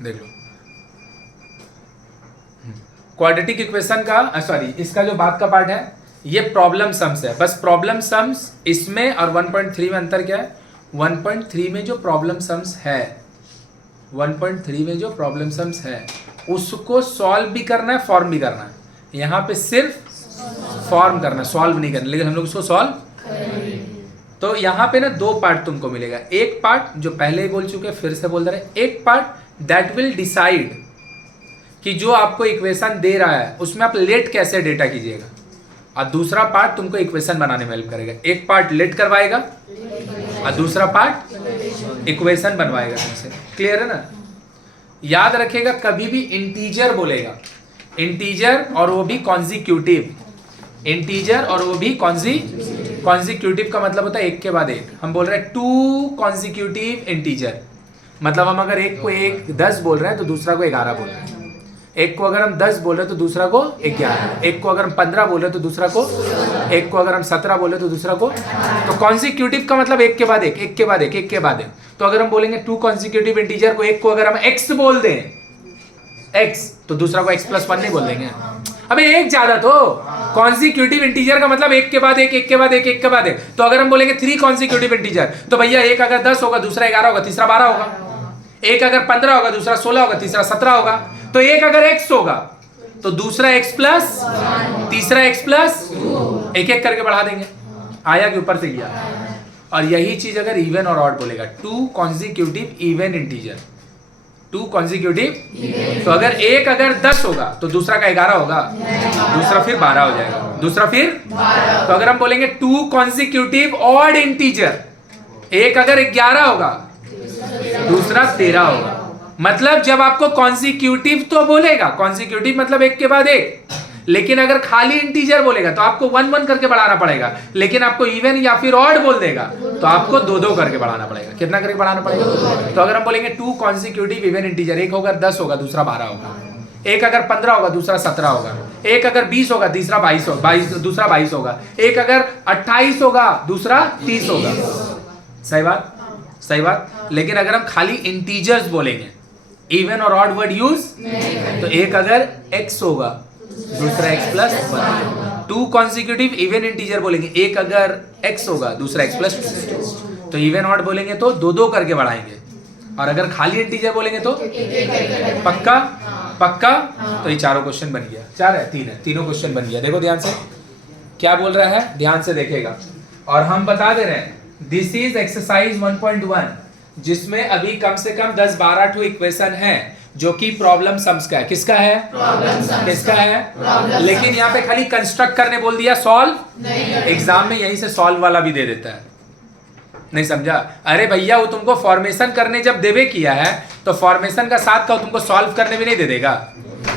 देख लो, quadratic equation का sorry इसका जो बाद का पार्ट है ये प्रॉब्लम सम्स है। बस प्रॉब्लम सम्स इसमें और 1.3 में अंतर क्या है, 1.3 में जो प्रॉब्लम सम्स है, 1.3 में जो प्रॉब्लम सम्स है उसको सॉल्व भी करना है, फॉर्म भी करना है। यहाँ पे सिर्फ फॉर्म करना, सॉल्व नहीं करना, लेकिन हम लोग उसको सॉल्व। तो यहाँ पे ना दो पार्ट तुमको मिलेगा। एक पार्ट जो पहले ही बोल चुके, फिर से बोल रहे, एक पार्ट दैट विल डिसाइड कि जो आपको इक्वेशन दे रहा है उसमें आप लेट कैसे डेटा कीजिएगा, और दूसरा पार्ट तुमको इक्वेशन बनाने में हेल्प करेगा। एक पार्ट लेट करवाएगा और दूसरा पार्ट इक्वेशन बनवाएगा तुमसे। क्लियर है ना? याद रखिएगा कभी भी इंटीजर बोलेगा, इंटीजर और वो भी कॉन्जिक्यूटिव, इंटीजर और वो भी कॉन्जिक्यूटिव का मतलब होता है एक के बाद एक। हम बोल रहे हैं 2 कॉन्जिक्यूटिव इंटीजर, मतलब हम अगर एक को 10 बोल रहे हैं तो दूसरा को 11 बोल रहे हैं। एक को अगर हम 10 बोल रहे हैं तो दूसरा को 11, एक को अगर हम 15 बोल रहे हैं तो दूसरा को, एक को अगर हम 17 बोल रहे हैं तो दूसरा को। तो कॉन्जिक्यूटिव का मतलब एक के बाद एक, एक के बाद एक, एक के बाद एक। तो अगर हम बोलेंगे 2 कॉन्जिक्यूटिव इंटीजर को, एक को अगर हम x बोल दें, x, तो दूसरा को x+1 नहीं बोल देंगे। अबे एक ज्यादा, तो कॉन्जिक्यूटिव इंटीजर का मतलब एक के बाद एक, एक के बाद एक, एक के बाद एक। तो अगर हम बोलेंगे 3 कॉन्जिक्यूटिव इंटीजर, तो भैया एक अगर 10 होगा, दूसरा 11 होगा, तीसरा 12 होगा। एक अगर 15 होगा, दूसरा 16 होगा, तीसरा 17 होगा। तो एक अगर x होगा तो दूसरा x+, तीसरा x+, एक एक करके बढ़ा देंगे। आया कि ऊपर से गया? और यही चीज अगर इवन और ऑड बोलेगा, 2 कॉन्जिक्यूटिव इवन इंटीजर, 2 कॉन्जिक्यूटिव। तो अगर एक अगर 10 होगा तो दूसरा का 11 होगा, दूसरा फिर 12 हो जाएगा, दूसरा फिर। तो अगर हम बोलेंगे 2 कॉन्जिक्यूटिव ऑड इंटीजर, एक अगर 11 होगा दूसरा 13 होगा। मतलब जब आपको कॉन्जिक्यूटिव तो बोलेगा, कॉन्जिक्यूटिव मतलब एक के बाद एक, लेकिन अगर खाली इंटीजर बोलेगा तो आपको 1 करके बढ़ाना पड़ेगा। लेकिन आपको इवन या फिर ऑड बोल देगा तो आपको 2 करके बढ़ाना पड़ेगा। कितना करके बढ़ाना पड़ेगा? तो अगर हम बोलेंगे 2 कॉन्जिक्यूटिव इवन इंटीजर, एक होगा 10 होगा, दूसरा 12 होगा। एक अगर 15 होगा, दूसरा 17 होगा। एक अगर 20 होगा, तीसरा 22 होगा, दूसरा 22 होगा। एक अगर 28 होगा, दूसरा 30 होगा। सही बात, सही बात। लेकिन अगर हम खाली इंटीजर्स बोलेंगे, इवन और ऑड वर्ड यूज, तो एक अगर x होगा, दूसरा x+1। 2 कॉन्जिक्यूटिव इवन इंटीजर बोलेंगे, एक अगर x होगा, दूसरा x+2। तो इवन ऑड बोलेंगे तो 2 करके बढ़ाएंगे, और अगर खाली इंटीजर बोलेंगे तो पक्का पक्का। तो ये चारों क्वेश्चन बन गया। 4 है, 3 है, तीनों क्वेश्चन बन गया। देखो ध्यान से क्या बोल रहा है, ध्यान से देखेगा। और हम बता दे रहे हैं दिस इज एक्सरसाइज 1.1, जिसमें अभी कम से कम 10-12 ठो इक्वेशन है जो कि प्रॉब्लम सम्स का है। किसका है? किसका है? लेकिन यहाँ पे खाली कंस्ट्रक्ट करने बोल दिया, सॉल्व एग्जाम में यहीं से सॉल्व वाला भी दे देता है। नहीं समझा? अरे भैया वो तुमको फॉर्मेशन करने जब देवे किया है तो फॉर्मेशन का साथ का तुमको सॉल्व करने भी नहीं दे देगा।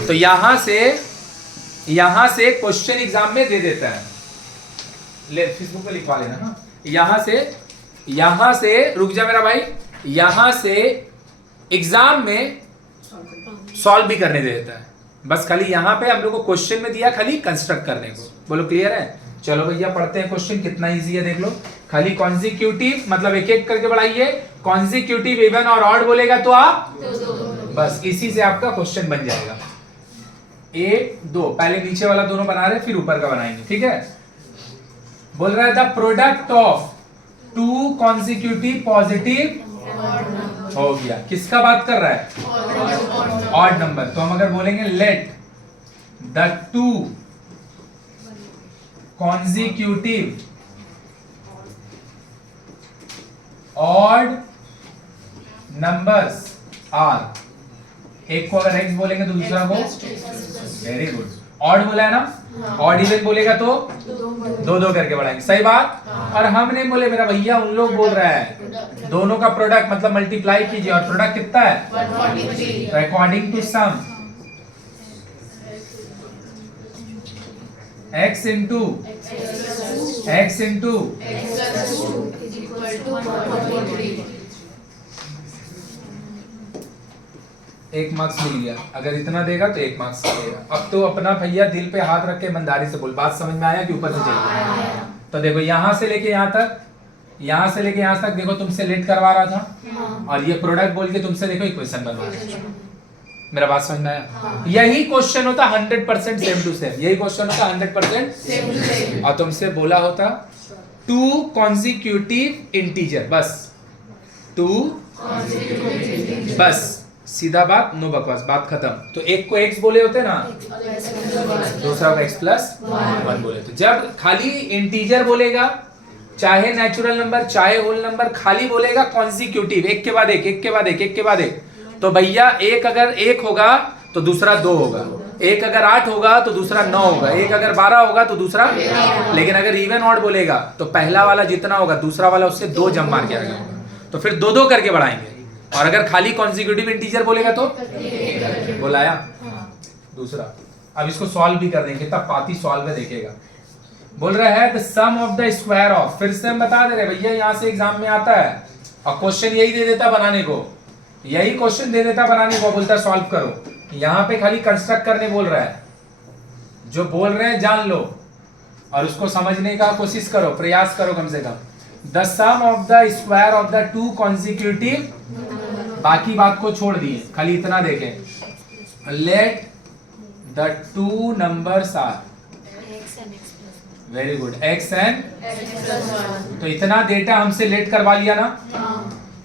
तो यहां से क्वेश्चन एग्जाम में दे देता है। ले फेसबुक पे लिखवा लेना ना। यहां से रुक जा मेरा भाई, यहां से एग्जाम में सॉल्व भी करने दे देता है। बस खाली यहां पे हम लोग को क्वेश्चन में दिया खाली कंस्ट्रक्ट करने को। बोलो क्लियर है? चलो भैया पढ़ते हैं क्वेश्चन, कितना इजी है देख लो। खाली कॉन्जिक्यूटिव मतलब एक एक करके बढ़ाइए। कॉन्जिक्यूटिव इवन और ऑड बोलेगा तो आप बस इसी से आपका क्वेश्चन बन जाएगा। 1 2 पहले नीचे वाला दोनों बना रहे, फिर ऊपर का बनाएंगे। ठीक है? बोल रहा है the product of 2 consecutive positive हो गया। किसका बात कर रहा है? Odd number. तो हम अगर बोलेंगे let the 2 consecutive odd numbers are, एक को अगर x बोलेंगे तो दूसरा को, वेरी गुड, ऑड बोला है ना। ऑड इवन बोलेगा तो 2 करके बढ़ाएंगे। सही बात। और हम नहीं बोले मेरा भैया, उन लोग बोल रहा है दोनों का प्रोडक्ट मतलब मल्टीप्लाई कीजिए, और प्रोडक्ट कितना है? 143। According to sum x into एक मार्क्स मिल गया। अगर इतना देगा तो 1 मार्क्स मिलेगा। अब तो अपना भैया दिल पे हाथ रख के ईमानदारी से बोल, बात समझ में आया कि ऊपर से चाहिए? तो देखो यहां से लेके यहां तक देखो तुमसे लेट करवा रहा था, और ये प्रोडक्ट बोल के तुमसे देखो इक्वेशन बनवा रहा है। मेरा बात समझ में आया? यही क्वेश्चन होता 100% सेम टू सेम, यही क्वेश्चन होता 100% सेम टू सेम। और तुमसे बोला होता 2 कॉन्जिक्यूटिव इंटीजर, बस 2 बस सीधा बात, नो बकवास, बात खत्म। तो एक को x बोले होते ना, दूसरा को x प्लस 1 बोले। तो जब खाली इंटीजर बोलेगा, चाहे नेचुरल नंबर चाहे होल नंबर, खाली बोलेगा कॉन्जिक्यूटिव, एक के बाद एक, एक के बाद एक, एक के बाद एक, तो भैया एक अगर 1 होगा तो दूसरा 2 होगा, एक अगर 8 होगा तो दूसरा 9 होगा, एक अगर 12 होगा तो दूसरा, लेकिन अगर इवन ऑड बोलेगा तो पहला वाला जितना होगा दूसरा वाला उससे 2 जम मार के आगे होगा, तो फिर 2-2 करके बढ़ाएंगे। और अगर खाली कॉन्जिक्यूटिव इंटीजर बोलेगा तो बोलाया दूसरा। अब इसको सॉल्व भी कर देंगे, तब पाती सॉल्व में देखेगा। बोल रहा है the sum of the square of, फिर से हम बता दे रहे भैया यहाँ से एग्जाम में आता है, और क्वेश्चन यही दे देता बनाने को, यही क्वेश्चन दे देता बनाने को, बोलता सॉल्व करो। यहाँ पे खाली कंस्ट्रक्ट करने बोल रहा है, जो बोल रहे हैं जान लो और उसको समझने का कोशिश करो, प्रयास करो कम से कम। The sum of the square of the 2 consecutive, बाकी बात को छोड़ दिए, खाली इतना देखें, let the 2 numbers are, very good, x and, तो इतना डेटा हमसे लेट करवा लिया ना,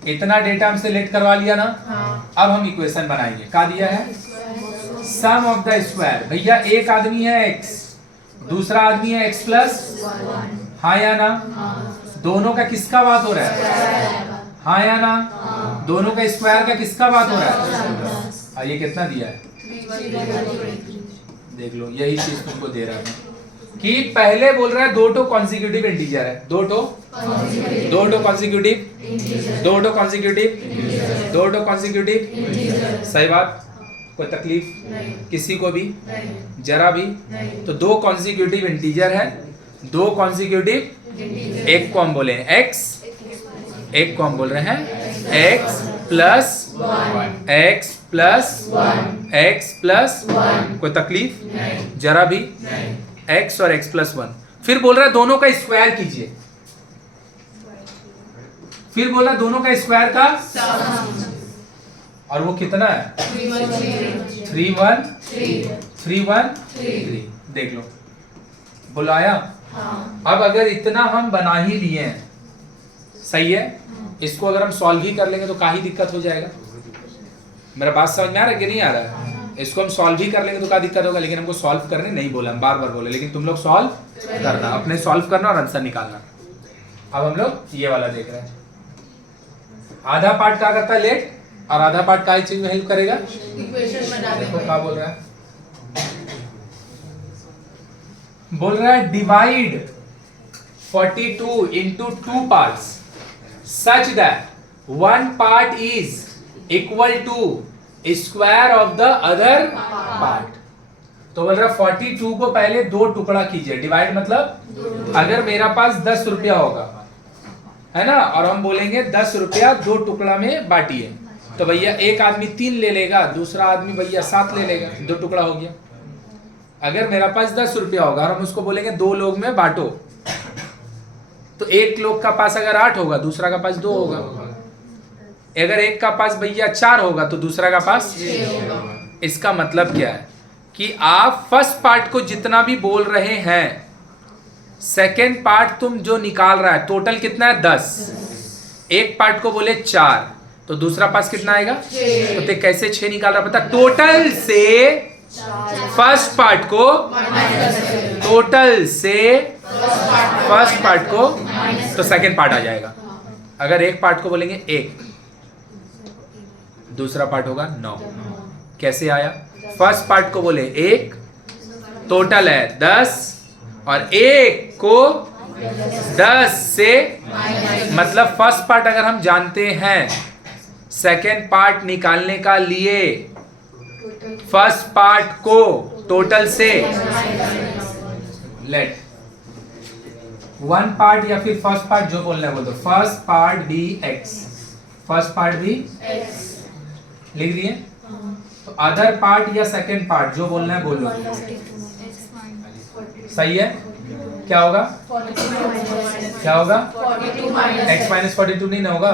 इतना डेटा हमसे लेट करवा लिया ना। अब हम इक्वेशन बनाएंगे, क्या दिया है, सम ऑफ द स्क्वायर। भैया एक आदमी है x, दूसरा आदमी है x प्लस, हाँ या ना, दोनों का किसका बात हो रहा है, हाँ या ना, दोनों का स्क्वायर का किसका बात हो रहा है, और ये कितना दिया है, देख लो, यही चीज तुमको दे रहा है कि पहले बोल रहा है 2 कॉन्जिक्यूटिव इंटीजर है, 2 कॉन्जिक्यूटिव, 2 कॉन्जिक्यूटिव, 2 कॉन्जिक्यूटिव, सही बात, कोई तकलीफ किसी को भी जरा भी? तो 2 कॉन्जिक्यूटिव इंटीजर है, 2 कॉन्जिक्यूटिव, एक को हम बोले हैं x, एक को हम बोल रहे हैं x प्लस 1, कोई तकलीफ जरा भी? x और x प्लस 1। फिर बोल रहा है दोनों का स्क्वायर कीजिए, फिर बोल रहा है दोनों का स्क्वायर का, और वो कितना है, 3 1 3, देख लो, बुलाया। अब अगर इतना हम बना ही लिए हैं, सही है, इसको अगर हम सॉल्व ही कर लेंगे तो काही दिक्कत हो जाएगा। मेरा बात समझ में आ रहा है कि नहीं आ रहा है? इसको हम सॉल्व ही कर लेंगे तो क्या दिक्कत होगा, लेकिन हमको सॉल्व करने नहीं बोला, हम बार बार बोले, लेकिन तुम लोग सॉल्व करना, अपने सॉल्व करना और आंसर निकालना। अब हम लोग ये वाला देख रहे हैं, आधा पार्ट क्या करता है, लेट, और आधा पार्ट क्या चीज में हेल्प करेगा, इक्वेशन बनाने। देखो क्या बोल रहा है, बोल रहा है divide 42 into 2 parts such that one part is equal to square of the other part. तो बोल रहा 42 को पहले 2 टुकड़ा कीजिए, डिवाइड मतलब अगर मेरा पास 10 रुपया होगा, है ना, और हम बोलेंगे 10 रुपया 2 टुकड़ा में बांटिए, तो भैया एक आदमी 3 ले लेगा, दूसरा आदमी भैया 7 ले लेगा, 2 टुकड़ा हो गया। अगर मेरा पास 10 रुपया होगा और हम उसको बोलेंगे 2 लोग में बांटो, तो एक लोग का पास अगर 8 होगा, दूसरा का पास 2 होगा। अगर एक का पास भैया 4 होगा तो दूसरा का पास 6 होगा। इसका मतलब क्या है कि आप फर्स्ट पार्ट को जितना भी बोल रहे हैं, सेकेंड पार्ट तुम जो निकाल रहा है, टोटल कितना है 10, एक पार्ट को बोले 4, तो दूसरा पास कितना आएगा, तो ते कैसे 6 निकाल रहा पता, टोटल से फर्स्ट पार्ट को, टोटल से फर्स्ट पार्ट को, तो सेकेंड पार्ट आ जाएगा। अगर एक पार्ट को बोलेंगे 1, दूसरा पार्ट होगा 9, कैसे आया, फर्स्ट पार्ट को बोले 1, टोटल है 10, और एक को 10 से, मतलब फर्स्ट पार्ट अगर हम जानते हैं, सेकेंड पार्ट निकालने का लिए फर्स्ट पार्ट को टोटल से लेट 1 पार्ट या फिर फर्स्ट पार्ट जो बोलना है बोल दो, first part be x, first part भी लिख दिए, तो अदर पार्ट या सेकेंड पार्ट जो बोलना है बोल लो, सही है। क्या होगा, क्या होगा, x माइनस 42 नहीं ना होगा,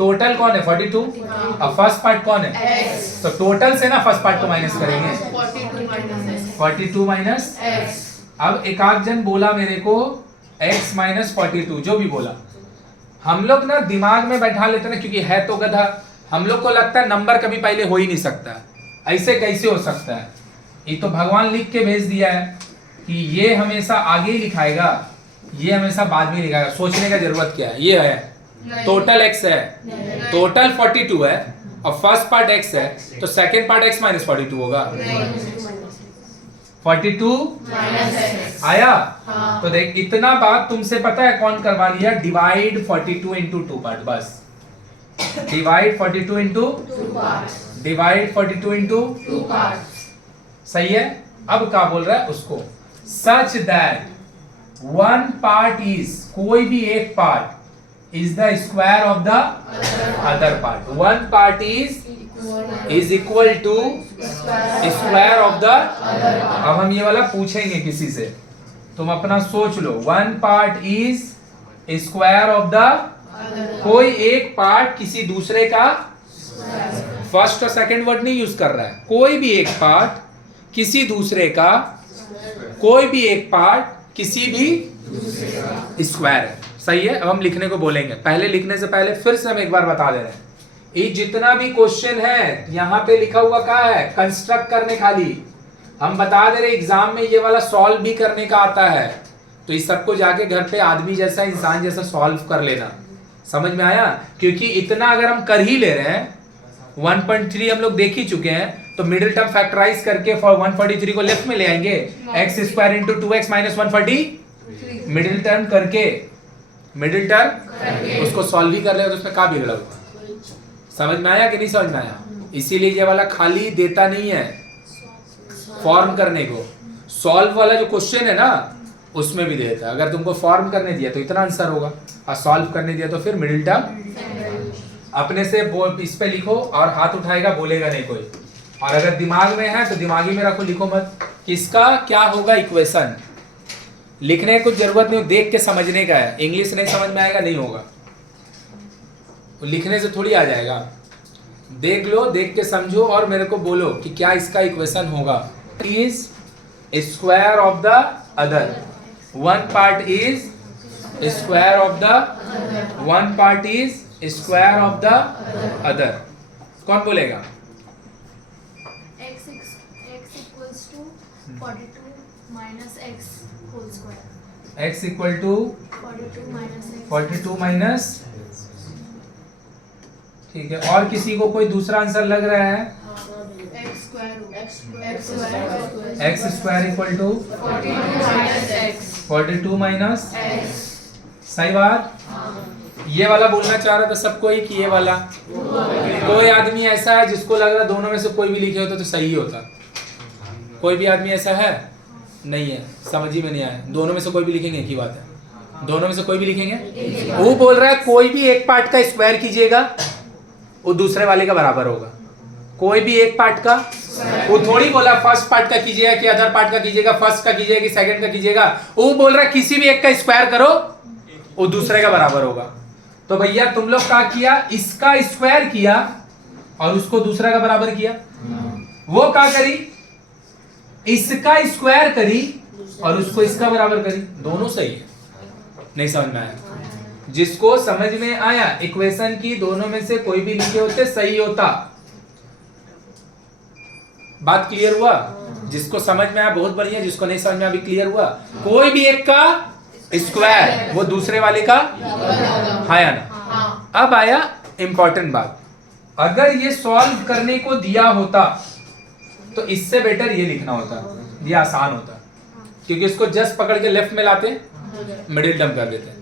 टोटल कौन है 42, अब फर्स्ट पार्ट कौन है x, तो टोटल से ना फर्स्ट पार्ट को माइनस करेंगे 42 माइनस x, अब एक आध जन बोला मेरे को x माइनस 42 जो भी बोला हम लोग ना दिमाग में बैठा लेते ना क्योंकि है तो गधा हम लोग को लगता है नंबर कभी पहले हो ही नहीं सकता ऐसे कैसे हो सकता है ये तो भगवान लिख के भेज दिया है कि ये हमेशा आगे ही लिखाएगा ये हमेशा बाद में लिखाएगा सोचने का जरूरत क्या है ये है टोटल x है टोटल 42 है और फर्स्ट पार्ट x है तो सेकंड पार्ट x माइनस 42 होगा 42 x, आया हाँ। तो देख इतना बात तुमसे पता है कौन करवा लिया डिवाइड 42 इंटू 2 पार्ट बस divide 42 into 2 parts, divide 42 into 2 parts, सही है अब क्या बोल रहा है उसको such that one part is कोई भी एक part is the square of the other part one part is equal to square of the अब हम ये वाला पूछेंगे किसी से तुम अपना सोच लो one part is square of the कोई एक पार्ट किसी दूसरे का फर्स्ट और सेकंड वर्ड नहीं यूज कर रहा है कोई भी एक पार्ट किसी दूसरे का कोई भी एक पार्ट किसी भी स्क्वायर है सही है अब हम लिखने को बोलेंगे पहले लिखने से पहले फिर से हम एक बार बता दे रहे हैं ये जितना भी क्वेश्चन है यहाँ पे लिखा हुआ क्या है कंस्ट्रक्ट करने खाली हम बता दे रहे एग्जाम में ये वाला सॉल्व भी करने का आता है तो इस सबको जाके घर पे आदमी जैसा इंसान जैसा सॉल्व कर लेना समझ में आया क्योंकि इतना अगर हम कर ही ले रहे हैं 1.3 हम लोग देख ही चुके हैं तो मिडिल टर्म फैक्टराइज करके फॉर 143 को लेफ्ट में ले आएंगे x square into 2x minus 140 middle term करके मिडिल टर्म उसको सॉल्व ही कर ले तो उसमें क्या बिगड़ा हुआ समझ में आया कि नहीं समझ में आया इसीलिए ये वाला खाली देता नहीं है फॉर्म करने को सॉल्व वाला जो क्वेश्चन है ना उसमें भी देता है अगर तुमको फॉर्म करने दिया तो इतना आंसर होगा और सॉल्व करने दिया तो फिर मिडिल टर्म अपने से इस पे लिखो और हाथ उठाएगा बोलेगा नहीं कोई और अगर दिमाग में है तो दिमागी में रखो लिखो मत कि इसका क्या होगा इक्वेशन लिखने की कुछ जरूरत नहीं देख के समझने का है इंग्लिश नहीं समझ में आएगा नहीं होगा लिखने से थोड़ी आ जाएगा देख लो देख के समझो और मेरे को बोलो कि क्या इसका इक्वेशन होगा is square of the other one part is square of the one part is square of the other कौन बोलेगा x equals to 42 minus x whole square. x equal to 42 minus x. 42 minus ठीक है और किसी को कोई दूसरा answer लग रहा है x square, x square equal to 42 minus x, 42 minus x, सही बात ये वाला बोलना चाह रहा था सबको ही कि ये वाला कोई आदमी ऐसा है जिसको लग रहा दोनों में से कोई भी लिखे होता तो सही होता कोई भी आदमी ऐसा है नहीं है समझ ही में नहीं आया दोनों में से कोई भी लिखेंगे एक ही बात है दोनों में से कोई भी लिखेंगे वो बोल रहा है कोई भी एक पार्ट का स्क्वायर कीजिएगा वो दूसरे वाले का बराबर होगा कोई भी एक पार्ट का वो थोड़ी बोला फर्स्ट पार्ट का कीजिएगा कि अदर पार्ट का कीजिएगा फर्स्ट का कीजिएगा कि सेकंड का कीजिएगा वो बोल रहा है किसी भी एक का स्क्वायर करो वो दूसरे का बराबर होगा तो भैया तुम लोग क्या किया इसका स्क्वायर किया और उसको दूसरा का बराबर किया वो क्या करी इसका स्क्वायर करी और उसको इसका बराबर करी दोनों सही है नहीं समझ में आया जिसको समझ में आया इक्वेशन की दोनों में से कोई भी लिखे होते सही होता बात क्लियर हुआ जिसको समझ में आया बहुत बढ़िया जिसको नहीं समझ में आया भी क्लियर हुआ कोई भी एक का स्क्वायर वो दूसरे वाले का है या ना अब आया इंपॉर्टेंट बात अगर ये सॉल्व करने को दिया होता तो इससे बेटर ये लिखना होता ये आसान होता क्योंकि इसको जस्ट पकड़ के लेफ्ट में लाते मिडिल टर्म कर देते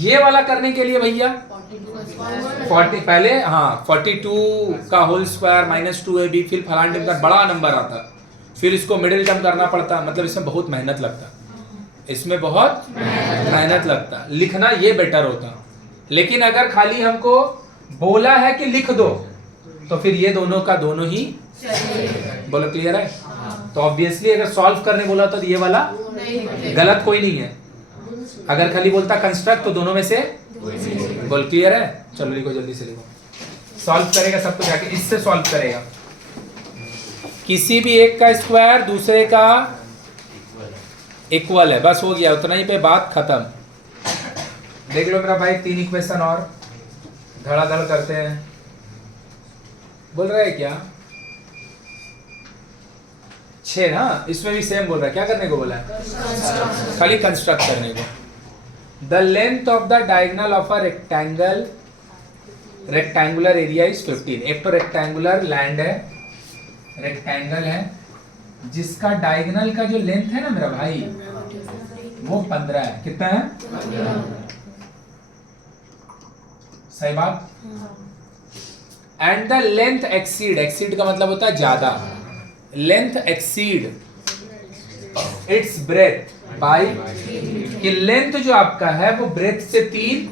ये वाला करने के लिए भैया 40 पहले हाँ 42 का होल स्क्वायर माइनस 2ab फिर फलान टर्म का बड़ा नंबर आता फिर इसको मिडिल टर्म करना पड़ता मतलब इसमें बहुत मेहनत लगता इसमें बहुत मेहनत लगता लिखना ये बेटर होता लेकिन अगर खाली हमको बोला है कि लिख दो तो फिर ये दोनों का दोनों ही बोलो क्लियर है तो ऑब्वियसली अगर सॉल्व करने बोला तो ये वाला गलत कोई नहीं है अगर खाली बोलता कंस्ट्रक्ट तो दोनों में से बोल क्लियर है? चलो लिखो जल्दी से लिखो। सॉल्व करेगा सबको जाके, इससे सॉल्व करेगा। किसी भी एक का स्क्वायर दूसरे का इक्वल है, बस हो गया, उतना ही पे बात खत्म। देख लो मेरा भाई, 3 इक्वेशन और धड़ाधड़ करते हैं। बोल रहा है क्या? 6 ना, इसमें भी सेम बोल रहा है। क्या करने को बोला है? खाली कंस्ट्रक्ट करने को। The length of the diagonal of a rectangle, rectangular area is 15। एक तो रेक्टेंगुलर लैंड है, रेक्टेंगल है, जिसका डायगोनल का जो लेंथ है ना मेरा भाई, वो 15 है। कितना है? सही बात। And the length exceed, exceed का मतलब होता है ज्यादा, length exceed its breadth by, कि लेंथ जो आपका है वो ब्रेथ से 3,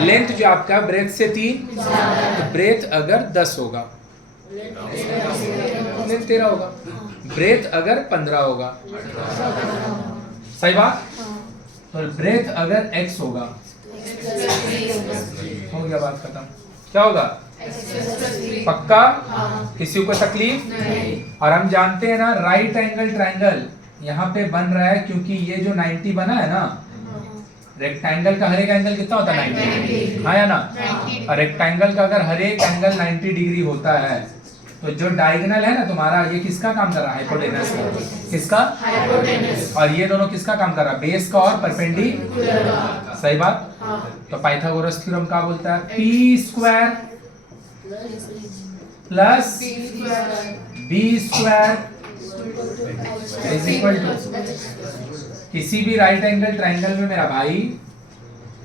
लेंथ जो आपका ब्रेथ से 3, तो ब्रेथ अगर 10 होगा, लेंथ 13 होगा, ब्रेथ अगर 15 होगा, सही बात। तो ब्रेथ अगर x होगा, हो गया, बात खत्म। क्या होगा? पक्का? किसी को तकलीफ नहीं। और हम जानते हैं ना, राइट एंगल ट्रायंगल यहाँ पे बन रहा है क्योंकि ये जो 90 बना है ना, रेक्टेंगल का हर एक एंगल कितना होता है? 90, हाँ या ना? और रेक्टेंगल का अगर हर एक एंगल 90 डिग्री होता है, तो जो डायगोनल है ना तुम्हारा, ये किसका काम कर रहा है? हाइपोटेनस का। किसका? हाइपोटेनस। और ये दोनों किसका काम कर रहा है? बेस का और परपेंडिकुलर का। सही बात। तो पाइथागोरस थ्योरम क्या बोलता है? P square plus B square is equal to, किसी भी राइट एंगल ट्रायंगल में मेरा भाई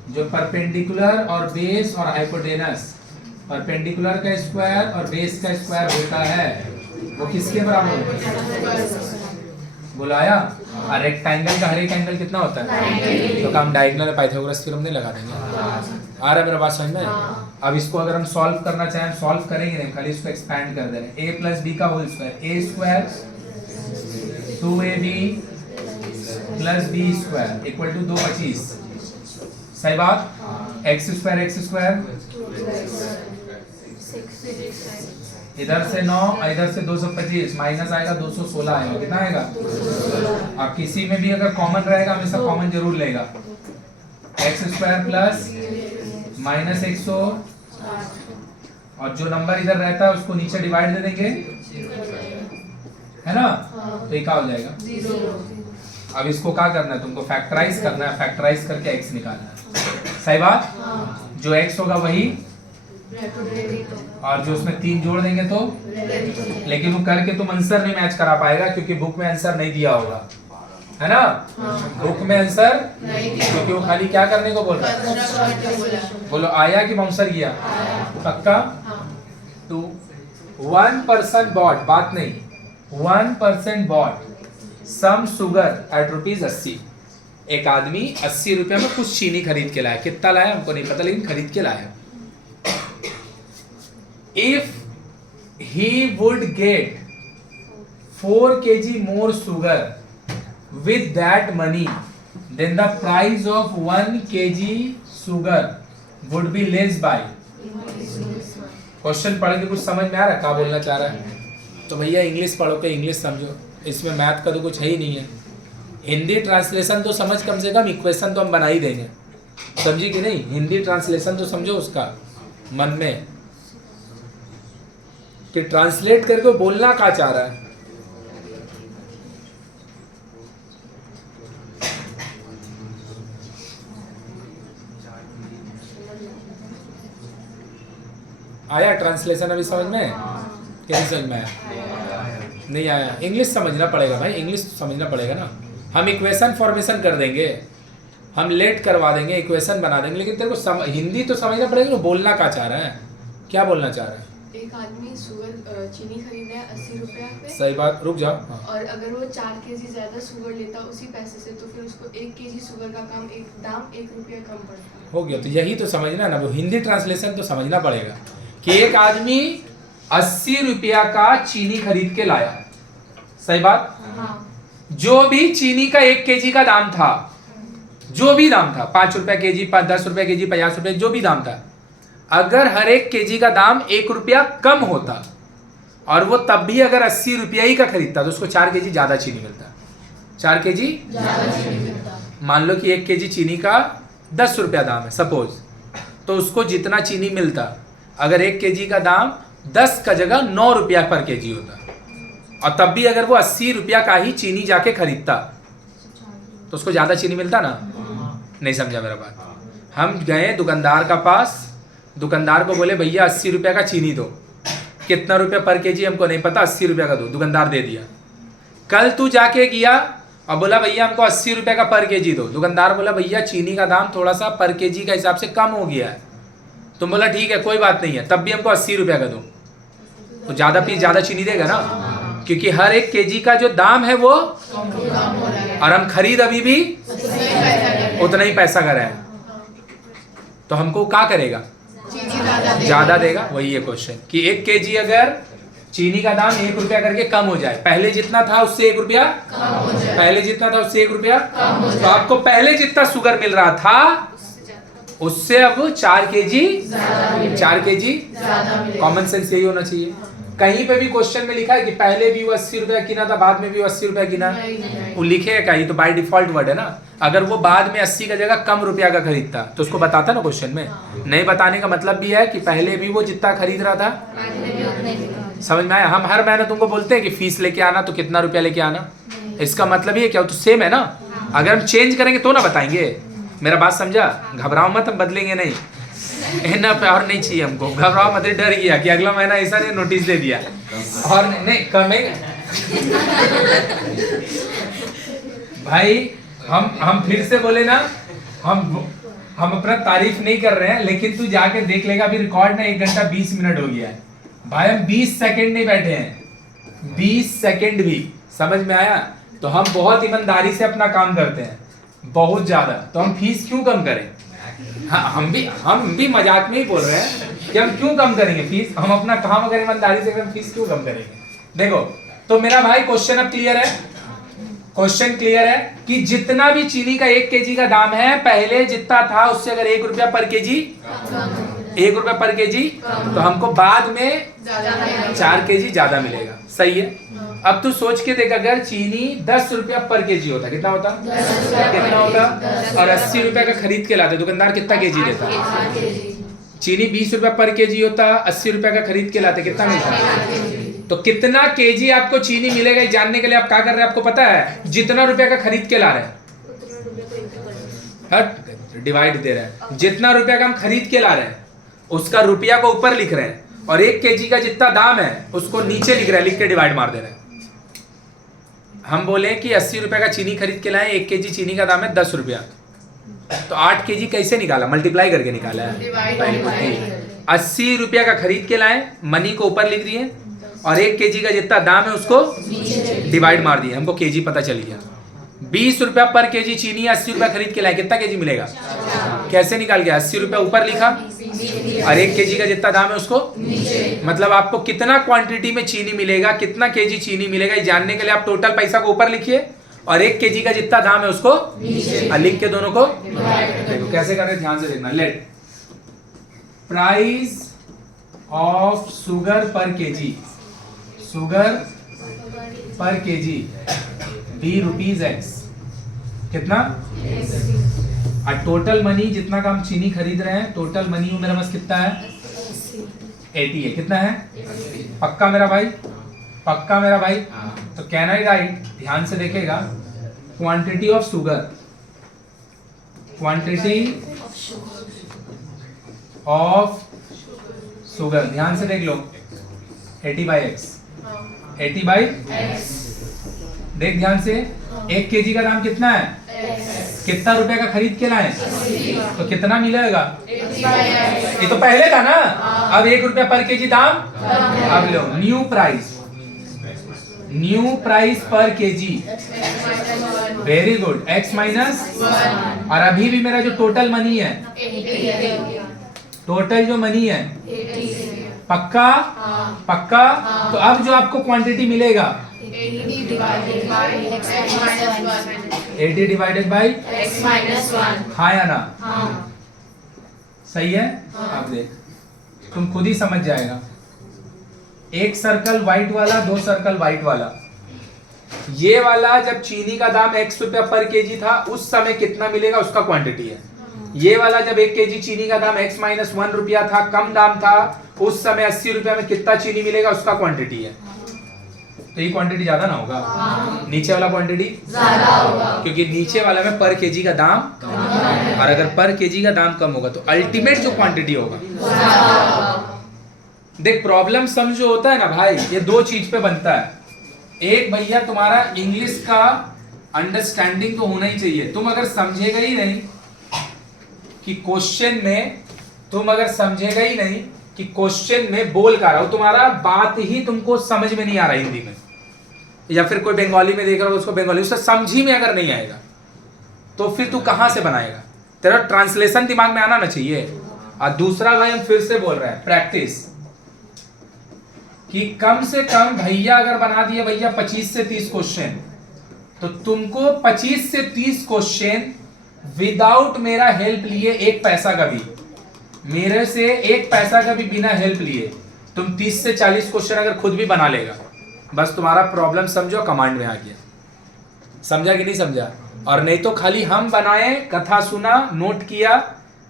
जो परपेंडिकुलर और बेस और हाइपोटेनस, परपेंडिकुलर का स्क्वायर और बेस का स्क्वायर होता है, वो किसके बराबर होता है? बुलाया। और रेक्टेंगल का हर एक एंगल कितना होता है? तो हम डायगोनल में पाइथागोरस थ्योरम नहीं लगा देंगे। आ रहा है मेरा बात समझ में? अब इसको अगर हम सॉल्व करना चाहें, सॉल्व करेंगे नहीं, खाली इसको एक्सपैंड कर दे रहे हैं। a प्लस बी का whole square, A square 2ab plus B square equal to 225। सही बात। एक्स स्क्वायर इधर से 9, इधर से 225, माइनस आएगा 216 आएगा। कितना आएगा? अब किसी में भी अगर कॉमन रहेगा, हमेशा कॉमन जरूर लेगा। एक्स स्क्वायर प्लस माइनस 100, और जो नंबर इधर रहता है उसको नीचे डिवाइड दे देंगे, है ना? तो ये क्या हो जाएगा? अब इसको क्या करना है तुमको? फैक्टराइज करना है, फैक्टराइज करके एक्स निकालना है। सही बात। जो एक्स होगा वही, और जो उसमें 3 जोड़ देंगे तो, लेकिन वो करके तुम आंसर नहीं मैच करा पाएगा क्योंकि बुक में आंसर नहीं दिया होगा, है ना? बुक में आंसर क्योंकि वो खाली क्या करने को बोल रहा है? बोलो आया कि बाउंसर गया? पक्का? तो 1% बॉट, बात नहीं, 1% बॉट सम शुगर एट ₹80। एक आदमी 80 रुपये में कुछ चीनी खरीद के लाया। कितना लाया हमको नहीं पता, लेकिन खरीद के लाया। If he would get 4 kg more sugar with that money, then the price of 1 kg sugar would be less by। Question पढ़ के कुछ समझ में आ रहा है क्या बोलना चाह रहा है? तो भैया इंग्लिश पढ़ो के इंग्लिश समझो, इसमें मैथ का तो कुछ है ही नहीं है। हिंदी ट्रांसलेशन तो समझ, कम से कम इक्वेशन तो हम बना ही देंगे, समझी कि नहीं? हिंदी ट्रांसलेशन तो समझो उसका मन में, कि ट्रांसलेट करके बोलना क्या चाह रहा है। आया ट्रांसलेशन अभी समझ में? कैसे समझ में आया? नहीं आया? इंग्लिश समझना पड़ेगा भाई, इंग्लिश समझना पड़ेगा ना। हम इक्वेशन फॉर्मेशन कर देंगे, हम लेट करवा देंगे, इक्वेशन बना देंगे, लेकिन तेरे को हिंदी तो समझना पड़ेगा। बोलना क्या चाह रहा है, क्या बोलना चाह रहा है? एक आदमी शुगर चीनी खरीद रहा है 80 रुपया पे। सही बात, रुक जाओ। हाँ। और अगर वो 4 केजी ज्यादा शुगर लेता उसी पैसे से, तो फिर उसको 1 केजी शुगर का काम दाम 1 रुपया कम पड़ता है। हो गया। तो यही तो समझना है ना, वो हिंदी ट्रांसलेशन तो समझना पड़ेगा कि एक आदमी 80 रुपया का चीनी खरीद के लाया। सही बात। हाँ। जो भी चीनी का 1 केजी का दाम था, जो भी दाम था, 5 रुपया केजी, 10 रुपया केजी, 50 रुपया, जो भी दाम था, अगर हर एक केजी का दाम 1 रुपया कम होता और वो तब भी अगर 80 रुपया ही का खरीदता तो उसको 4 केजी ज्यादा चीनी मिलता। 4 केजी मान लो कि 1 केजी चीनी का 10 रुपया दाम है सपोज, तो उसको जितना चीनी मिलता, अगर 1 केजी का दाम 10 का जगह 9 रुपया पर केजी होता और तब भी अगर वो 80 रुपया का ही चीनी जाके खरीदता तो उसको ज्यादा चीनी मिलता ना। नहीं समझा मेरा बात। हम गए दुकानदार का पास, दुकानदार को बोले भैया 80 रुपया का चीनी दो। कितना रुपया पर केजी हमको नहीं पता, 80 रुपया का दो। दुकानदार दे दिया। कल तू जाके किया और बोला भैया हमको 80 रुपया का पर केजी दो। दुकानदार बोला भैया चीनी का दाम थोड़ा सा पर केजी का हिसाब से कम हो गया है। तुम बोला ठीक है कोई बात नहीं है, तब भी हमको 80 रुपया का दो। तो ज्यादा पीस ज्यादा चीनी देगा ना, क्योंकि हर एक केजी का जो दाम है वो, और हम खरीद अभी भी उतना ही पैसा कर रहे हैं, तो हमको क्या करेगा, ज्यादा देगा। वही है क्वेश्चन कि 1 केजी अगर चीनी का दाम 1 रुपया करके कम हो जाए, पहले जितना था उससे 1 रुपया, पहले जितना था उससे 1 रुपया, तो आपको पहले जितना शुगर मिल रहा था उससे अब 4 केजी, 4 केजी। कॉमन सेंस यही होना चाहिए। कहीं पे भी क्वेश्चन में लिखा है कि पहले भी वो 80 रुपया गिना था, बाद में भी वो 80 रुपया गिना, वो लिखेगा कहीं तो बाय डिफॉल्ट वर्ड है ना। अगर वो बाद में 80 का जगह कम रुपया का खरीदता तो उसको बताता ना क्वेश्चन में। नहीं बताने का मतलब भी है कि पहले भी वो जितना खरीद रहा था, समझ में आया। हम हर महीने तुमको बोलते हैं कि फीस लेके आना, तो कितना रुपया लेके आना, इसका मतलब ये क्या, तो सेम है ना। अगर हम चेंज करेंगे तो ना बताएंगे। मेरा बात समझा, घबराओ मत, हम बदलेंगे नहीं, ना और नहीं चाहिए हमको। घबराओ मत, डर गया कि अगला महीना ऐसा नहीं नोटिस दे दिया और नहीं कमेगा भाई। हम फिर से बोले ना, हम अपना तारीफ नहीं कर रहे हैं, लेकिन तू जाके देख लेगा अभी रिकॉर्ड ना 1 घंटा 20 मिनट हो गया है भाई। हम 20 सेकंड नहीं बैठे हैं, 20 सेकंड भी, समझ में आया। तो हम बहुत ईमानदारी से अपना काम करते हैं, बहुत ज्यादा। तो हम फीस क्यों कम करें? हाँ, हम भी मजाक में ही बोल रहे हैं कि हम क्यों कम करेंगे फीस। हम अपना काम अगर ईमानदारी से करें, फीस क्यों कम करेंगे। देखो तो मेरा भाई क्वेश्चन अब क्लियर है, क्वेश्चन क्लियर है कि जितना भी चीनी का 1 केजी का दाम है, पहले जितना था उससे अगर 1 रुपया पर केजी, 1 रुपया पर केजी, तो हमको बाद में 4 केजी ज्यादा मिलेगा। सही है। अब तू सोच के देख, अगर चीनी 10 रुपया पर केजी होता, कितना होता, कितना होता, और 80 रुपया का खरीद के लाते, दुकानदार कितना केजी देता। चीनी 20 रुपया पर केजी होता, 80 रुपया का खरीद के लाते, कितना मिलता। तो कितना केजी आपको चीनी मिलेगा जानने के लिए आप क्या कर रहे हैं, आपको पता है, जितना रुपया का खरीद के ला रहे हैं, डिवाइड दे रहे हैं, जितना रुपया का हम खरीद के ला रहे हैं उसका रुपया को ऊपर लिख रहे हैं, और 1 केजी का जितना दाम है उसको नीचे लिख रहे हैं, लिख के डिवाइड मार दे रहे हैं। हम बोले कि 80 रुपया का चीनी खरीद के लाए, 1 केजी चीनी का दाम है 10 रुपया, तो 8 केजी कैसे निकाला, मल्टीप्लाई करके निकाला है। 80 रुपया का खरीद के लाए, मनी को ऊपर लिख दिए, और 1 केजी का जितना दाम है उसको डिवाइड मार दिए, हमको केजी पता चल गया। 20 रुपया पर केजी चीनी 80 रुपया खरीद के लाए, कितना केजी मिलेगा, कैसे निकाल गया, 80 रुपया ऊपर लिखा और 1 केजी का जितना दाम है उसको, मतलब आपको कितना क्वांटिटी में चीनी मिलेगा, कितना केजी चीनी मिलेगा, ये जानने के लिए आप टोटल पैसा को ऊपर लिखिए और 1 केजी का जितना दाम है उसको लिख के दोनों को देखो कैसे कर रहे, ध्यान से देखना। लेट प्राइस ऑफ शुगर पर केजी, शुगर पर केजी बी ₹X, कितना, और टोटल मनी जितना का हम चीनी खरीद रहे हैं, टोटल मनी मेरा बस कितना है, 80 है, कितना है, पक्का मेरा भाई, पक्का मेरा भाई। तो कैन आई राइट, ध्यान से देखेगा, quantity of sugar, quantity of sugar, ध्यान से देख लो, 80/X, 80/X, देख ध्यान से। 1 केजी का दाम कितना है, कितना रुपए का खरीद के लाए, तो कितना मिलेगा, ये तो पहले था ना, अब 1 रुपया पर केजी दाम, अब लो न्यू प्राइस, न्यू प्राइस पर KG, very good, X minus, और अभी भी मेरा जो टोटल मनी है, टोटल जो मनी है पक्का? पक्का? तो अब जो आपको क्वांटिटी मिलेगा 80 divided by x minus 1. 80 divided by x minus 1. हाँ या ना? हाँ. सही है? अब देख, तुम खुद ही समझ जाएगा। एक सर्कल व्हाइट वाला, दो सर्कल व्हाइट वाला। ये वाला जब चीनी का दाम x रुपया पर केजी था उस समय कितना मिलेगा उसका क्वांटिटी है। ये वाला जब 1 केजी चीनी का दाम x माइनस 1 रुपया था, कम दाम था, उस समय 80 रुपया में कितना चीनी मिलेगा उसका क्वांटिटी है। तो ये क्वांटिटी ज्यादा ना होगा? नीचे वाला क्वांटिटी ज्यादा होगा क्योंकि नीचे वाला में पर केजी का दाम और अगर पर केजी का दाम कम होगा तो अल्टीमेट जो क्वांटिटी होगा। देख, प्रॉब्लम सम जो होता है ना भाई, ये दो चीज पे बनता है। एक भैया तुम्हारा इंग्लिश का अंडरस्टैंडिंग तो होना ही चाहिए। तुम अगर समझेगा ही नहीं कि क्वेश्चन में, तुम अगर समझेगा ही नहीं कि क्वेश्चन में बोल का रहा हो, तुम्हारा बात ही तुमको समझ में नहीं आ रहा हिंदी में, या फिर कोई बंगाली में देख रहा हो उसको बंगाली, उससे समझ ही में अगर नहीं आएगा तो फिर तू कहां से बनाएगा? तेरा ट्रांसलेशन दिमाग में आना ना चाहिए। और दूसरा भाई, हम फिर से बोल रहे हैं, प्रैक्टिस कि कम से कम भैया अगर बना दिए भैया 25 से 30 क्वेश्चन, तो तुमको 25 से 30 क्वेश्चन विदाउट मेरा हेल्प लिए, एक पैसा का भी, मेरे से एक पैसा का भी बिना हेल्प लिए तुम 30 से 40 क्वेश्चन अगर खुद भी बना लेगा, बस तुम्हारा प्रॉब्लम समझो कमांड में आ गया। समझा कि नहीं समझा? और नहीं तो खाली हम बनाए, कथा सुना, नोट किया,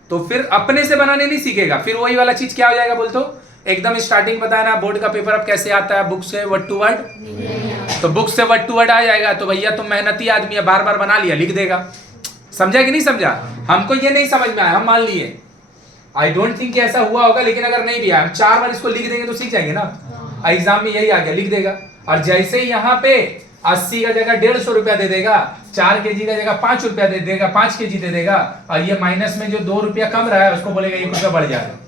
तो फिर अपने से बनाने नहीं सीखेगा। फिर वही वाला चीज क्या हो जाएगा बोल तो, एकदम स्टार्टिंग पता है ना बोर्ड का पेपर अब कैसे आता है, बुक से वर्ड टू वर्ड, तो बुक से वर्ड टू वर्ड आ जाएगा। तो भैया तुम मेहनती आदमी है, बार बार बना लिया, लिख देगा। समझा कि नहीं समझा? हमको ये नहीं समझ में आया, हम मान लिए, आई डोंट थिंक ऐसा हुआ होगा, लेकिन अगर नहीं भी आया, हम 4 बार इसको लिख देंगे तो सीख जाएंगे ना। एग्जाम में यही आ गया, लिख देगा। और जैसे ही यहाँ पे 80 का जगह 150 रुपया दे देगा, 4 केजी का जगह 5 रुपया दे देगा, 5 केजी दे देगा, और ये माइनस में जो 2 रुपया कम रहा है उसको बोलेगा 1 रुपया बढ़ जाएगा।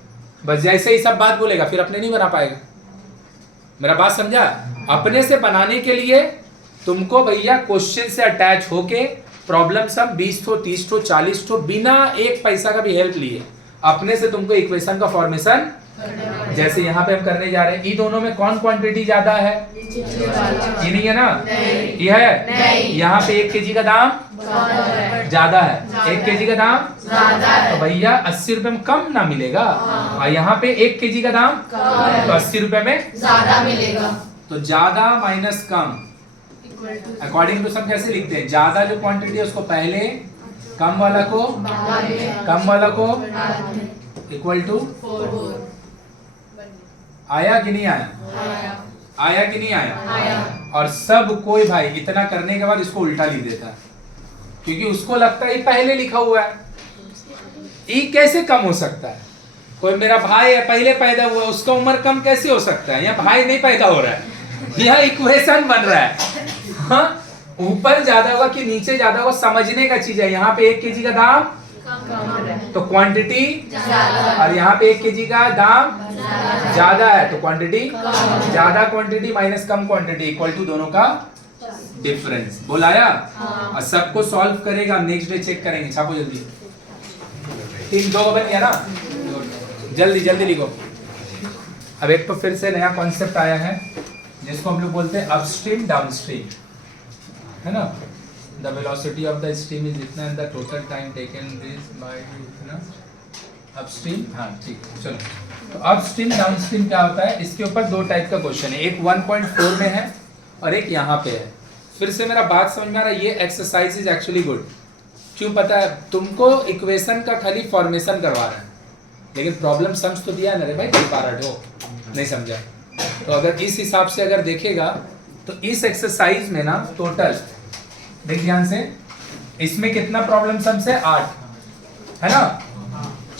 बस जैसे ही सब बात बोलेगा, फिर अपने नहीं बना पाएगा। मेरा बात समझा? अपने से बनाने के लिए तुमको भैया क्वेश्चन से अटैच होके प्रॉब्लम सम 20 ठो, 30 ठो, 40 ठो बिना एक पैसा का भी हेल्प लिए अपने से तुमको इक्वेशन का फॉर्मेशन, जैसे यहाँ पे हम करने जा रहे हैं। इन दोनों में कौन क्वांटिटी ज्यादा है? ये नहीं है ना? ये है। यहाँ पे 1 केजी का दाम ज्यादा है, 1 केजी का दाम ज्यादा है, तो भैया 80 रुपए में कम ना मिलेगा। और यहाँ पे 1 केजी का दाम तो 80 रुपए में ज्यादा मिलेगा। तो ज्यादा माइनस कम अकॉर्डिंग टू सम कैसे लिखते हैं? ज्यादा जो क्वांटिटी है उसको पहले, कम वाला को इक्वल टू। आया कि नहीं आया? आया कि नहीं आया? और सब कोई भाई इतना करने के बाद इसको उल्टा लिख देता है, क्योंकि उसको लगता है ये पहले लिखा हुआ है, ये कैसे कम हो सकता है? कोई मेरा भाई है, पहले पैदा हुआ, उसका उम्र कम कैसे हो सकता है? यहाँ भाई नहीं पैदा हो रहा है, यहाँ इक्वेशन बन रहा है। हाँ, ऊपर ज्यादा होगा कि नीचे ज्यादा होगा समझने का चीज है। यहाँ पे 1 केजी का दाम तो क्वांटिटी, और यहाँ पे 1 केजी का दाम ज्यादा है तो क्वांटिटी ज्यादा, क्वांटिटी माइनस कम क्वांटिटी इक्वल टू दोनों का डिफरेंस। बोलाया? और सबको सॉल्व करेगा, नेक्स्ट डे चेक करेंगे। छापो जल्दी, 3-2 बन गया ना? जल्दी जल्दी लिखो। अब एक तो फिर से नया कॉन्सेप्ट आया है जिसको हम लोग बोलते हैं अपस्ट्रीम डाउनस्ट्रीम, है ना? The velocity of the stream is इतना and the total time taken this by इतना अपस्ट्रीम। हाँ ठीक, चलो। तो अपस्ट्रीम डाउनस्ट्रीम क्या होता है? इसके ऊपर 2 टाइप का क्वेश्चन है, एक 1.4 में है और एक यहाँ पे है। फिर से मेरा बात समझ में आ रहा है? ये एक्सरसाइज इज एक्चुअली गुड। क्यों पता है? तुमको इक्वेशन का खाली फॉर्मेशन करवा रहा है, लेकिन प्रॉब्लम सम्स तो दिया है ना रे भाई, पार्ट हो नहीं समझा? तो अगर इस हिसाब से अगर देखेगा तो इस एक्सरसाइज में ना टोटल देख ध्यान से, इसमें कितना प्रॉब्लम सम्स है? 8 है ना?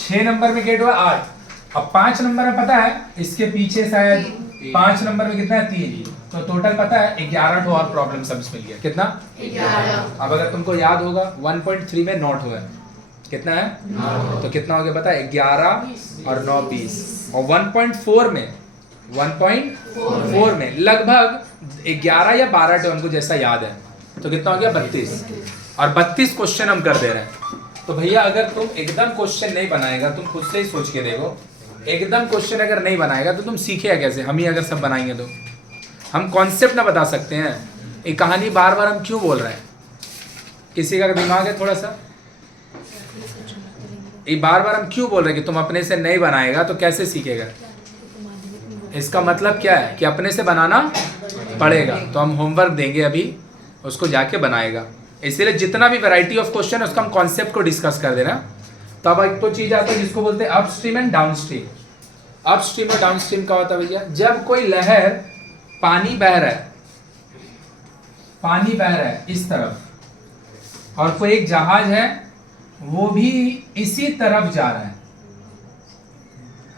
6 नंबर में गेट हुआ 8। अब 5 नंबर में पता है इसके पीछे शायद 5 नंबर में कितना है? 3। तो टोटल पता है 11 ठो और प्रॉब्लम सम्स मिल गया। कितना? 11। अब अगर तुमको याद होगा 1.3 में नॉट हुआ है, कितना है? तो कितना हो गया पता है? 11 और 9 20। और 1.4 में 1.4 में लगभग 11 या 12 टो हमको जैसा याद है, तो कितना हो गया? 32। और 32 क्वेश्चन हम कर दे रहे हैं। तो भैया अगर तुम एकदम क्वेश्चन नहीं बनाएगा, तुम खुद से ही सोच के देखो, एकदम क्वेश्चन अगर नहीं बनाएगा तो तुम सीखेगा कैसे? हम ही अगर सब बनाएंगे तो हम कॉन्सेप्ट ना बता सकते हैं। ये कहानी बार बार हम क्यों बोल रहे हैं? किसी का दिमाग है थोड़ा सा? ये बार बार हम क्यों बोल रहे हैं कि तुम अपने से नहीं बनाएगा तो कैसे सीखेगा? इसका मतलब क्या है कि अपने से बनाना पड़ेगा। तो हम होमवर्क देंगे अभी, उसको जाके बनाएगा। इसीलिए जितना भी वैरायटी ऑफ क्वेश्चन है उसका हम कॉन्सेप्ट को डिस्कस कर देना। तो अब एक तो चीज आता है जिसको बोलते हैं अपस्ट्रीम एंड डाउनस्ट्रीम। अपस्ट्रीम और डाउनस्ट्रीम का होता है भैया, जब कोई लहर पानी बह रहा है इस तरफ, और कोई एक जहाज है वो भी इसी तरफ जा रहा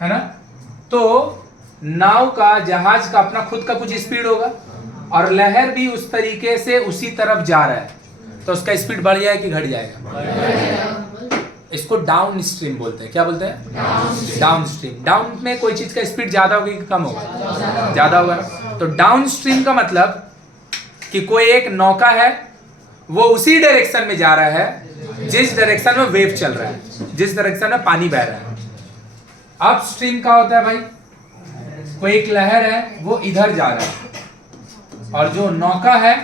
है ना, तो नाव का, जहाज का अपना खुद का कुछ स्पीड होगा और लहर भी उस तरीके से उसी तरफ जा रहा है, तो उसका स्पीड बढ़ जाएगा कि घट जाएगा? इसको डाउन स्ट्रीम बोलते हैं। क्या बोलते हैं? Down stream. डाउन में कोई चीज का स्पीड ज्यादा होगा कि कम होगा? ज्यादा होगा। तो डाउन स्ट्रीम का मतलब कि कोई एक नौका है, वो उसी डायरेक्शन में जा रहा है जिस डायरेक्शन में वेव चल रहा है, जिस डायरेक्शन में पानी बह रहा है। अप स्ट्रीम का होता है भाई, कोई एक लहर है वो इधर जा रहा है और जो नौका है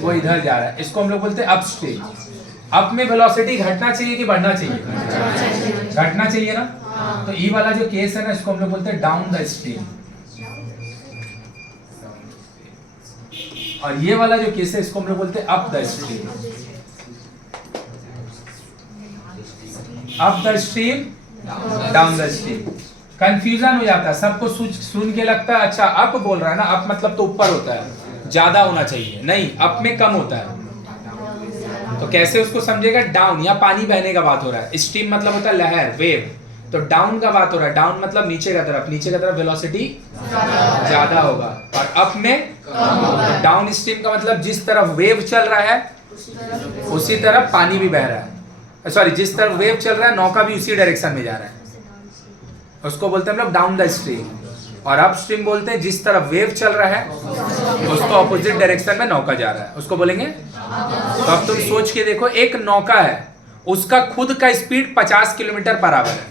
वो इधर जा रहा है, इसको हम लोग बोलते हैं अप स्ट्रीम। अप में वेलोसिटी घटना चाहिए कि बढ़ना चाहिए? घटना चाहिए ना। तो ये वाला जो केस है ना, इसको हम लोग बोलते हैं डाउन द स्ट्रीम। और ये वाला जो केस है इसको हम लोग बोलते हैं up the stream. Up the stream, down the stream. Confusion हो जाता है सबको, सुन के लगता है अच्छा अप बोल रहा है ना, अप मतलब तो ऊपर होता है, ज्यादा होना चाहिए। नहीं, अप में कम होता है। तो कैसे उसको समझेगा? डाउन, या पानी बहने का बात हो रहा है। स्ट्रीम मतलब होता है लहर, वेव। तो डाउन का बात हो रहा है, डाउन मतलब नीचे का तरफ, नीचे का तरफ वेलोसिटी ज्यादा होगा और अप में तो डाउन स्ट्रीम का मतलब जिस तरफ वेव चल रहा है उसी तरफ पानी भी बह रहा है। सॉरी, जिस तरफ वेव चल रहा है नौका भी उसी डायरेक्शन में जा रहा है, उसको बोलते हैं हम लोग डाउन द स्ट्रीम। और अप स्ट्रीम बोलते हैं जिस तरफ वेव चल रहा है उसको ऑपोजिट डायरेक्शन में नौका जा रहा है, उसको बोलेंगे। तो अब तुम सोच के देखो, एक नौका है उसका खुद का स्पीड 50 किलोमीटर पर आवर है,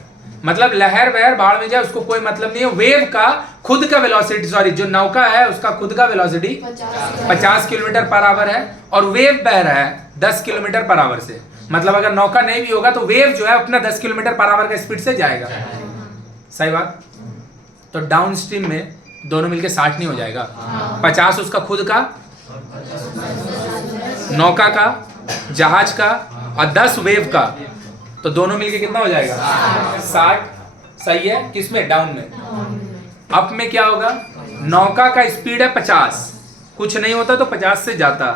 मतलब लहर बहर बाढ़ में जाए उसको कोई मतलब नहीं है। वेव का खुद का वेलोसिटी, सॉरी जो नौका है उसका खुद का वेलोसिटी 50 किलोमीटर पर आवर है और वेव बह रहा है 10 किलोमीटर पर आवर से। मतलब अगर नौका नहीं भी होगा तो वेव जो है अपना 10 किलोमीटर पर आवर का स्पीड से जाएगा। सही बात। तो डाउन स्ट्रीम में दोनों मिलके 60 नहीं हो जाएगा? 50 उसका खुद का, नौका का, जहाज का, और 10 वेव का, तो दोनों मिलके कितना हो जाएगा? 60। सही है। किसमें? डाउन में। अप में क्या होगा? नौका का स्पीड है 50, कुछ नहीं होता तो 50 से जाता।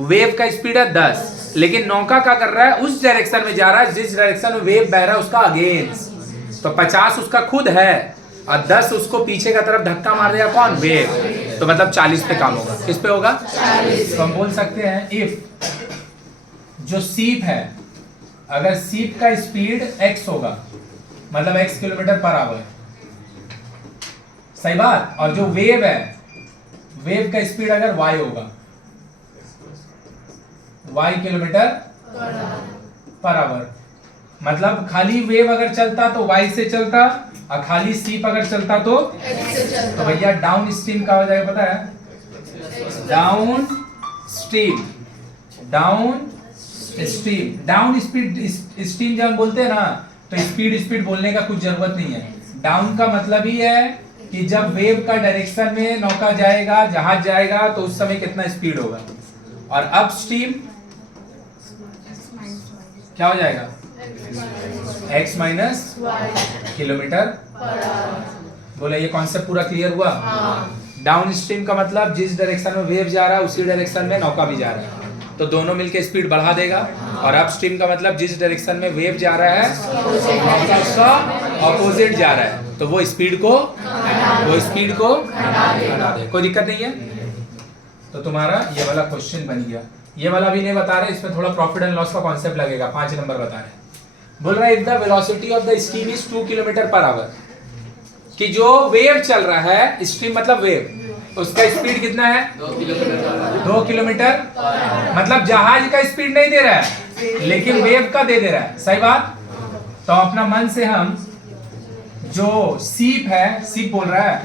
वेव का स्पीड है 10, लेकिन नौका क्या कर रहा है? उस डायरेक्शन में जा रहा है जिस डायरेक्शन में वेव बह रहा है उसका अगेंस्ट। तो 50 उसका खुद है और 10 उसको पीछे का तरफ धक्का मार देगा। कौन? वेव। तो मतलब 40 पे काम होगा। किस पे होगा? 40। तो हम बोल सकते हैं इफ जो सीप है, अगर सीप का स्पीड x होगा, मतलब x किलोमीटर पर आवर, सही बात, और जो वेव है, वेव का स्पीड अगर y होगा, y किलोमीटर पर आवर, मतलब खाली वेव अगर चलता तो y से चलता और खाली सीप अगर चलता तो भैया डाउन स्ट्रीम का हो जाएगा, पता है? Down stream. Down stream, down stream जब हम बोलते हैं ना तो स्पीड बोलने का कुछ जरूरत नहीं है। डाउन का मतलब ही है कि जब वेव का डायरेक्शन में नौका जाएगा, जहाज जाएगा, तो उस समय कितना स्पीड होगा। और अप स्ट्रीम क्या हो जाएगा? x minus kilometre. बोले ये कॉन्सेप्ट पूरा क्लियर हुआ? डाउन स्ट्रीम का मतलब जिस डायरेक्शन में वेव जा रहा है उसी डायरेक्शन में नौका भी जा रहा है, तो दोनों मिलके स्पीड बढ़ा देगा। और अप स्ट्रीम का मतलब जिस डायरेक्शन में वेव जा रहा है नौका उसका ऑपोजिट जा रहा है, तो वो स्पीड को हटा दे। कोई दिक्कत नहीं है। तो तुम्हारा ये वाला क्वेश्चन बन गया। ये वाला भी नहीं बता रहे, इसमें थोड़ा प्रॉफिट एंड लॉस का कॉन्सेप्ट लगेगा। 5 नंबर बता रहे। बोल रहा है if the velocity of the stream is 2 kilometre per hour, कि जो वेव चल रहा है, स्ट्रीम मतलब वेव, उसका स्पीड कितना है? 2 किलोमीटर। मतलब जहाज का स्पीड नहीं दे रहा है लेकिन वेव का दे रहा है। सही बात। तो अपना मन से हम जो सीप है, सीप बोल रहा है,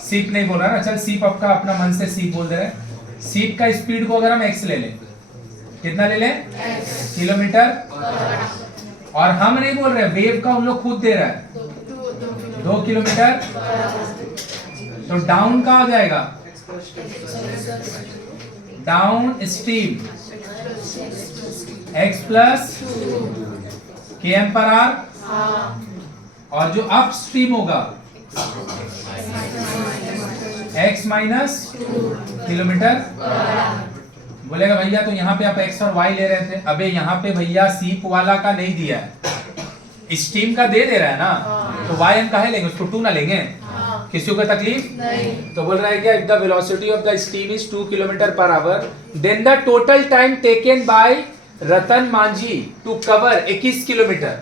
सीप नहीं बोल रहा ना, चल सीप आपका अपना मन से सीप बोल दे रहे हैं। सीप का स्पीड को अगर हम x ले लें, कितना ले लें? किलोमीटर। और हम नहीं बोल रहे, वेव का उन लोग खुद दे रहा है 2 किलोमीटर। तो डाउन का हो जाएगा down stream x plus km/h, और जो अप स्ट्रीम होगा x माइनस किलोमीटर। बोलेगा भैया तो यहाँ पे आप x और y ले रहे थे, अबे यहाँ पे भैया सीप वाला का नहीं दिया है, स्ट्रीम का दे रहा है ना, तो y हम काहे लेंगे, उसको 2 ना लेंगे? किसी को तकलीफ नहीं। तो बोल रहा है क्या, if the velocity of the stream is 2 km/h, then the total time taken by Ratan Manjhi to cover 21 kilometre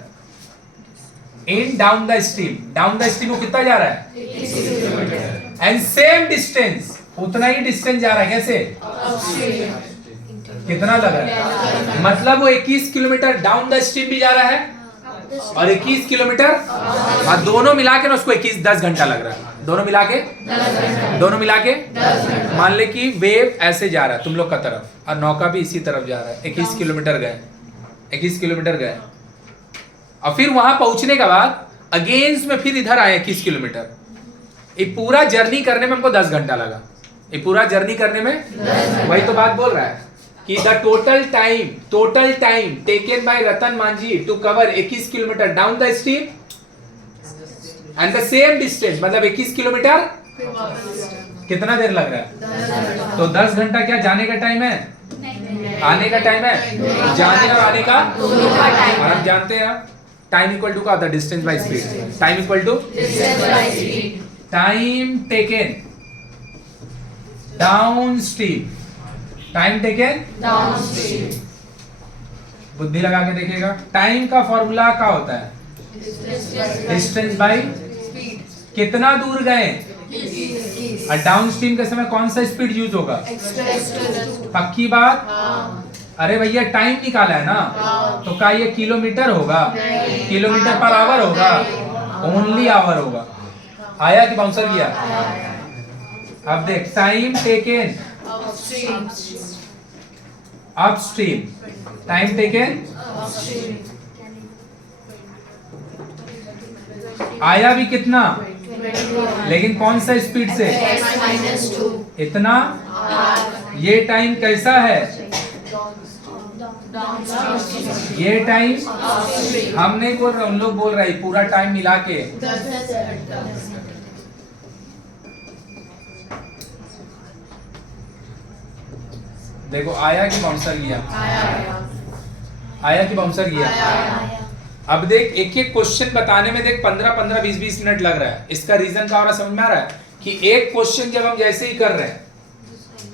in down the stream. Down the stream वो कितना जा रहा है? 21 किलोमीटर। एंड सेम डिस्टेंस, उतना ही डिस्टेंस जा रहा है, कैसे? कितना लग रहा है? मतलब वो 21 किलोमीटर डाउन द स्ट्रीम भी जा रहा है और 21 किलोमीटर, और दोनों मिला के ना उसको 10 घंटा लग रहा है। दोनों मिला के मान ले कि वेव ऐसे जा रहा है तुम लोग का तरफ, और नौका भी इसी तरफ जा रहा है, 21 किलोमीटर गए, और फिर वहां पहुंचने के बाद अगेंस्ट में फिर इधर आए 21 किलोमीटर। ये पूरा जर्नी करने में हमको 10 घंटा लगा। ये पूरा जर्नी करने में वही तो बात बोल रहा है कि the total time taken by Ratan Manjhi to cover 21 kilometre down the stream and the same distance, मतलब 21 किलोमीटर कितना देर लग रहा है? तो 10 घंटा क्या जाने का टाइम है, आने का टाइम है? जाने और आने का, और हम जानते हैं टाइम इक्वल टू का होता है distance by speed. Time equal to time taken down stream, time taken बुद्धि लगा के देखिएगा। टाइम का फॉर्मूला क्या होता है? डिस्टेंस बाय कितना दूर गए, और डाउन स्ट्रीम के समय कौन सा स्पीड यूज होगा? पक्की बात। अरे भैया टाइम निकाला है ना, तो क्या ये किलोमीटर होगा? किलोमीटर पर आवर होगा? ओनली आवर होगा। आया कि बाउंसर किया? अब देख, time taken upstream, time taken आया भी कितना, लेकिन कौन सा स्पीड से? इतना। ये टाइम कैसा है? ये टाइम हम नहीं बोल रहे, उन लोग बोल रहे हैं, पूरा टाइम मिला के। देखो आया कि बाउंसर गया? आया कि बाउंसर गया? अब देख, एक एक क्वेश्चन बताने में देख 15-15, 20-20 मिनट लग रहा है। इसका रीजन क्या हो रहा है समझ में आ रहा है? कि एक क्वेश्चन जब हम जैसे ही कर रहे हैं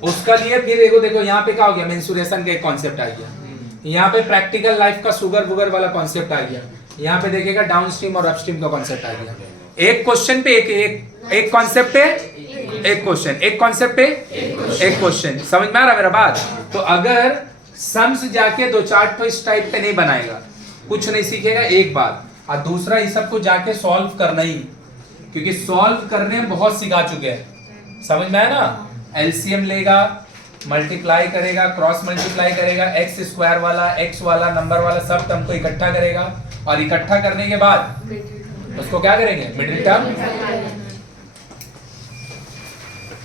उसका लिए फिर देखो यहाँ पे क्या हो गया, मेंसुरेशन का एक कॉन्सेप्ट आ गया, यहाँ पे प्रैक्टिकल लाइफ का शुगर वुगर वाला कॉन्सेप्ट आ गया, यहाँ पे देखेगा डाउन स्ट्रीम और अपस्ट्रीम का कॉन्सेप्ट आ गया। एक क्वेश्चन पे एक कॉन्सेप्ट पे एक क्वेश्चन, एक कॉन्सेप्ट पे एक क्वेश्चन। समझ में आ रहा मेरा बात? तो अगर सम्स जाके 2-4 तो इस टाइप पे नहीं बनाएगा, कुछ नहीं सीखेगा एक बार, और दूसरा इस सब को जाके सॉल्व करना ही, क्योंकि सॉल्व करने में बहुत सिखा चुके हैं। समझ में आया ना? एलसीएम लेगा, मल्टीप्लाई करेगा, क्रॉस मल्टीप्लाई करेगा, एक्स स्क्वायर वाला, एक्स वाला, नंबर वाला सब टर्म को इकट्ठा करेगा, और इकट्ठा करने के बाद उसको क्या करेंगे? Middle term